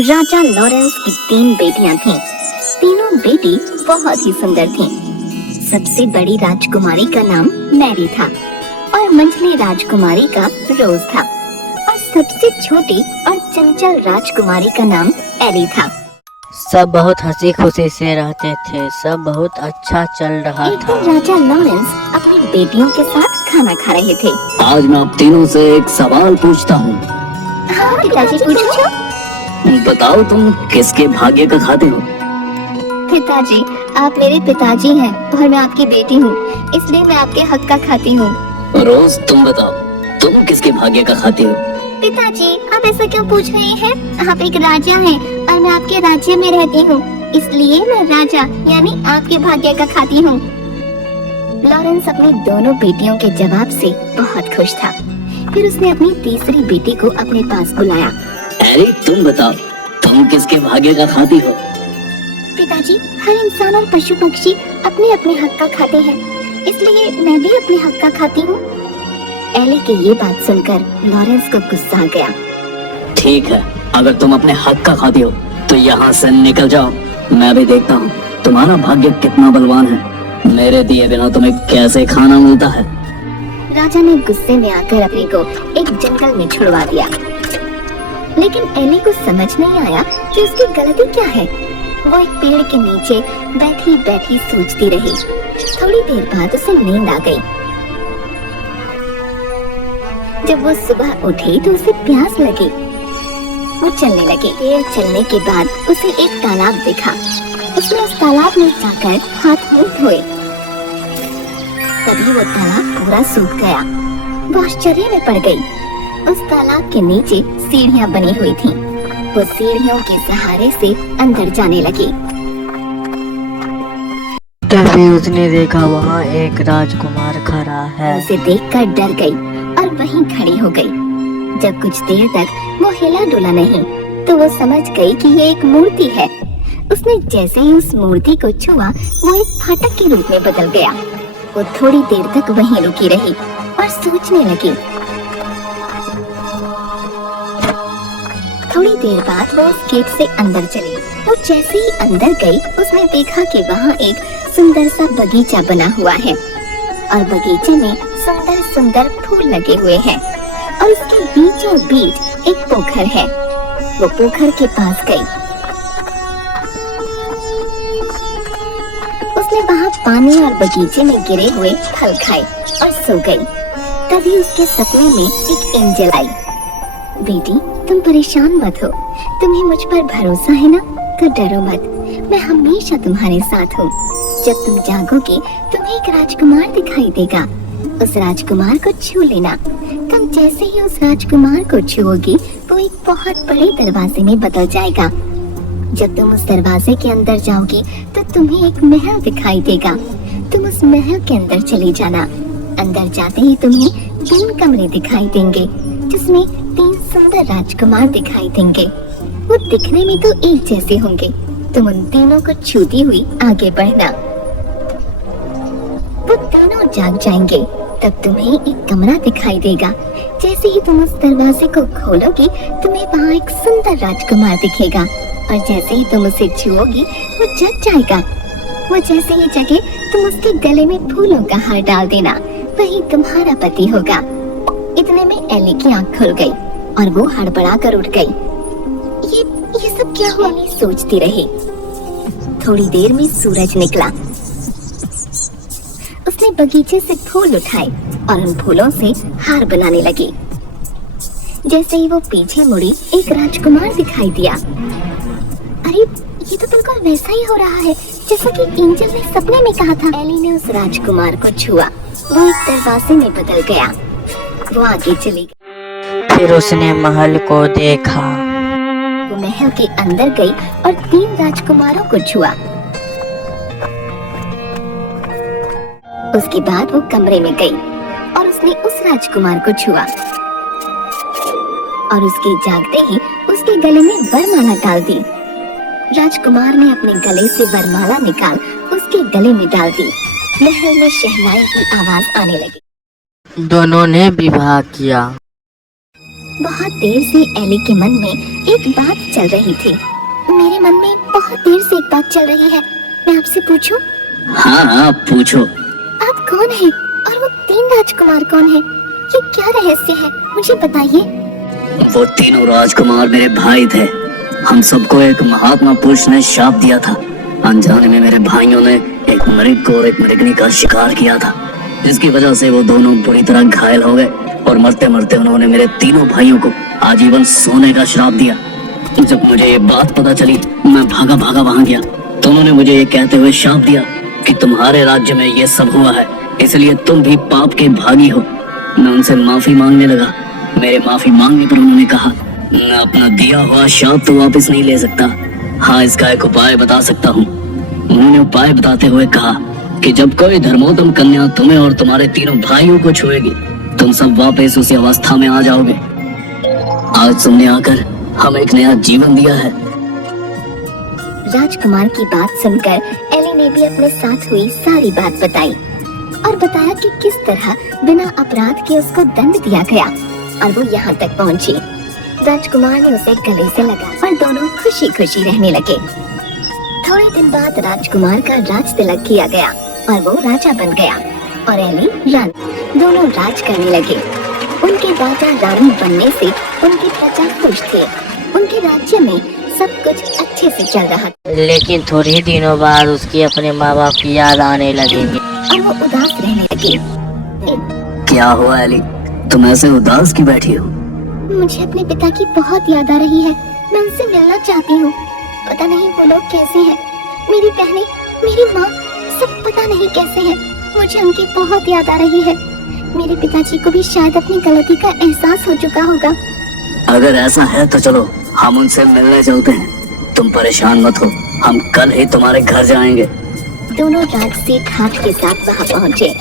राजा Lawrence की 3 बेटियां थीं। तीनों बेटी बहुत ही सुंदर थीं। सबसे बड़ी राजकुमारी का नाम मैरी था और मंझली राजकुमारी का रोज था और सबसे छोटी और चंचल राजकुमारी का नाम एली था। सब बहुत हंसी खुशी से रहते थे। सब बहुत अच्छा चल रहा एक था। दिन राजा लॉरेंस अपनी बेटियों के साथ खाना खा रहे थे। आज मैं आप तीनों से एक सवाल पूछता हूँ। हाँ पिताजी पूछो। बताओ तुम किसके भाग्य का खाते हो? पिताजी आप मेरे पिताजी हैं और मैं आपकी बेटी हूँ, इसलिए मैं आपके हक का खाती हूँ। रोज तुम बताओ तुम किसके भाग्य का खाते हो? पिताजी आप ऐसा क्यों पूछ रहे हैं? आप एक राजा हैं और मैं आपके राज्य में रहती हूँ, इसलिए मैं राजा यानी आपके भाग्य का खाती हूँ। लॉरेंस अपनी दोनों बेटियों के जवाब से बहुत खुश था। फिर उसने अपनी तीसरी बेटी को अपने पास बुलाया। एली तुम बताओ तुम किसके भाग्य का खाती हो? पिताजी हर इंसान और पशु पक्षी अपने अपने हक का खाते हैं, इसलिए मैं भी अपने हक का खाती हूँ। एली की ये बात सुनकर लॉरेंस को गुस्सा आ गया। ठीक है, अगर तुम अपने हक का खाती हो तो यहाँ से निकल जाओ। मैं भी देखता हूँ तुम्हारा भाग्य कितना बलवान है। मेरे दिए बिना तुम्हें कैसे खाना मिलता है। राजा ने गुस्से में आकर अपने को एक जंगल में छुड़वा दिया, लेकिन एली को समझ नहीं आया कि उसकी गलती क्या है। वो एक पेड़ के नीचे बैठी बैठी सोचती रही। थोड़ी देर बाद उसे नींद आ गई। जब वो सुबह उठी तो उसे प्यास लगी। वो चलने लगी। देर चलने के बाद उसे एक तालाब दिखा। उसने उस तालाब में जाकर हाथ मुंह धोए। तभी वो तालाब पूरा सूख गया। वो आश्चर्य में पड़ गई। उस तालाब के नीचे सीढ़ियां बनी हुई थीं। वो सीढ़ियों के सहारे से अंदर जाने लगी। तभी उसने देखा वहाँ एक राजकुमार खड़ा है। उसे देखकर डर गई और वहीं खड़ी हो गई। जब कुछ देर तक वो हिला डुला नहीं तो वो समझ गई कि ये एक मूर्ति है। उसने जैसे ही उस मूर्ति को छुआ वो एक फाटक के रूप में बदल गया। वो थोड़ी देर तक वहीं रुकी रही और सोचने लगी। थोड़ी देर बाद वो उस गेट से अंदर चली। वो जैसे ही अंदर गई उसने देखा कि वहाँ एक सुंदर सा बगीचा बना हुआ है और बगीचे में सुंदर सुंदर फूल लगे हुए हैं और उसके बीचों बीच एक पोखर है। वो पोखर के पास गई। उसने वहाँ पानी और बगीचे में गिरे हुए फल खाए और सो गई। तभी उसके सपने में एक एंजल आई। बेटी तुम परेशान मत हो, तुम्हें मुझ पर भरोसा है ना, तो डरो मत, मैं हमेशा तुम्हारे साथ हूँ। जब तुम जागोगी तुम्हें एक राजकुमार दिखाई देगा। उस राजकुमार को छू लेना। तुम जैसे ही उस राजकुमार को छुओगी वो एक बहुत बड़े दरवाजे में बदल जाएगा। जब तुम उस दरवाजे के अंदर जाओगी तो तुम्हें एक महल दिखाई देगा। तुम उस महल के अंदर चली जाना। अंदर जाते ही तुम्हें 3 कमरे दिखाई देंगे जिसमें 3 सुंदर राजकुमार दिखाई देंगे। वो दिखने में तो एक जैसे होंगे। तुम उन तीनों को छूती हुई आगे बढ़ना। वो तीनों जाग जाएंगे। तब तुम्हें एक कमरा दिखाई देगा। जैसे ही तुम उस दरवाजे को खोलोगी तुम्हें वहाँ एक सुंदर राजकुमार दिखेगा और जैसे ही तुम उसे छुओगी वो जग जाएगा। वो जैसे ही जगे तुम उसके गले में फूलों का हार डाल देना। वही तुम्हारा पति होगा। इतने में एली की आंख खुल गई और वो हड़बड़ा कर उठ गई। ये सब क्या हुआ? एली सोचती रही। थोड़ी देर में सूरज निकला। उसने बगीचे से फूल उठाए और उन फूलों से हार बनाने लगी। जैसे ही वो पीछे मुड़ी एक राजकुमार दिखाई दिया। अरे ये तो बिल्कुल वैसा ही हो रहा है जैसा कि एंजल ने सपने में कहा था। एली ने उस राजकुमार को छुआ। वो एक दरवाजे में बदल गया। वो आगे चली गई। फिर उसने महल को देखा। वो महल के अंदर गई और 3 राजकुमारों को छुआ। उसके बाद वो कमरे में गई और उसने उस राजकुमार को छुआ और उसके जागते ही उसके गले में वरमाला डाल दी। राजकुमार ने अपने गले से वरमाला निकाल उसके गले में डाल दी। महल में शहनाई की आवाज आने लगी। दोनों ने विवाह किया। बहुत देर से एली के मन में एक बात चल रही थी। मेरे मन में बहुत देर से एक बात चल रही है, मैं आपसे पूछूं? हाँ हाँ पूछो। आप कौन हैं और वो 3 राजकुमार कौन हैं? ये क्या रहस्य है, मुझे बताइए। वो तीनों राजकुमार मेरे भाई थे। हम सबको एक महात्मा पुरुष ने शाप दिया था। अनजाने में मेरे भाइयों ने एक मृग को और एक मृगनी का शिकार किया था, जिसकी वजह से वो दोनों बुरी तरह घायल हो गए और मरते मरते उन्होंने मेरे तीनों भाइयों को आजीवन सोने का श्राप दिया। जब मुझे ये बात पता चली, मैं भागा भागा वहां गया तो उन्होंने मुझे ये कहते हुए शाप दिया कि तुम्हारे राज्य में ये सब हुआ है, इसलिए तुम भी पाप के भागी हो। मैं उनसे माफी मांगने लगा। मेरे माफी मांगने पर उन्होंने कहा, मैं अपना दिया हुआ शाप तो वापस नहीं ले सकता। हाँ, इसका एक उपाय बता सकता हूँ। उन्होंने उपाय बताते हुए कहा कि जब कोई धर्मोत्तम कन्या तुम्हें और तुम्हारे तीनों भाइयों को छुएगी, तुम सब वापस उसी अवस्था में आ जाओगे। आज तुमने आकर हमें एक नया जीवन दिया है। राजकुमार की बात सुनकर एली ने भी अपने साथ हुई सारी बात बताई और बताया कि किस तरह बिना अपराध के उसको दंड दिया गया और वो यहाँ तक पहुँची। राजकुमार ने उसे गले से लगा और दोनों खुशी खुशी रहने लगे। थोड़े दिन बाद राजकुमार का राज तिलक किया गया और वो राजा बन गया और एली रानी। दोनों राज करने लगे। उनके राजा रानी बनने से उनकी प्रजा खुश थे। उनके राज्य में सब कुछ अच्छे से चल रहा था, लेकिन थोड़े ही दिनों बाद उसकी अपने माँ बाप की याद आने लगेगी और वो उदास रहने लगे। क्या हुआ एली, तुम ऐसे उदास की बैठी हो? मुझे अपने पिता की बहुत याद आ रही है। मैं उनसे मिलना चाहती हूँ। पता नहीं वो लोग कैसे हैं। मेरी बहनें, मेरी माँ, सब पता नहीं कैसे हैं। मुझे उनकी बहुत याद आ रही है। मेरे पिताजी को भी शायद अपनी गलती का एहसास हो चुका होगा। अगर ऐसा है तो चलो हम उनसे मिलने चलते हैं। तुम परेशान मत हो, हम कल ही तुम्हारे घर जाएंगे। दोनों राजसेठ हाथ के साथ वहाँ पहुँचे।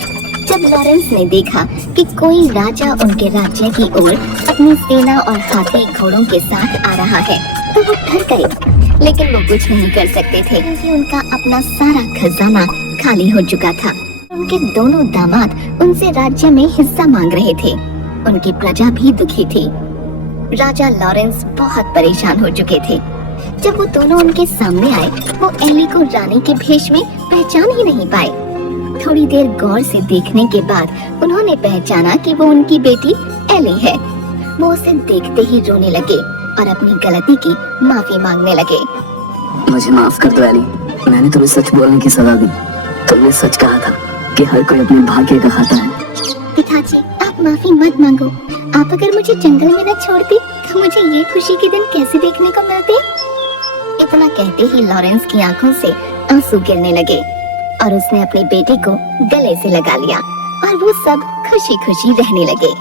जब लॉरेंस ने देखा कि कोई राजा उनके राज्य की ओर अपनी सेना और हाथी घोड़ों के साथ आ रहा है तो वो डर गए, लेकिन वो कुछ नहीं कर सकते थे क्योंकि उनका अपना सारा खजाना खाली हो चुका था। उनके दोनों दामाद उनसे राज्य में हिस्सा मांग रहे थे। उनकी प्रजा भी दुखी थी। राजा लॉरेंस बहुत परेशान हो चुके थे। जब वो दोनों उनके सामने आए, वो एली को रानी के भेष में पहचान ही नहीं पाए। थोड़ी देर गौर से देखने के बाद उन्होंने पहचाना कि वो उनकी बेटी एली है। वो उसे देखते ही रोने लगे और अपनी गलती की माफी मांगने लगे। मुझे माफ कर दो एली, मैंने तुम्हें सच बोलने की सलाह दी। तुमने सच कहा था कि हर कोई अपने भाग्य का खाता है। पिताजी, आप माफी मत मांगो। आप अगर मुझे जंगल में न छोड़ते तो मुझे ये खुशी के दिन कैसे देखने को मिलते। इतना कहते ही लॉरेंस की आंखों से आंसू गिरने लगे और उसने अपनी बेटी को गले से लगा लिया और वो सब खुशी खुशी रहने लगे।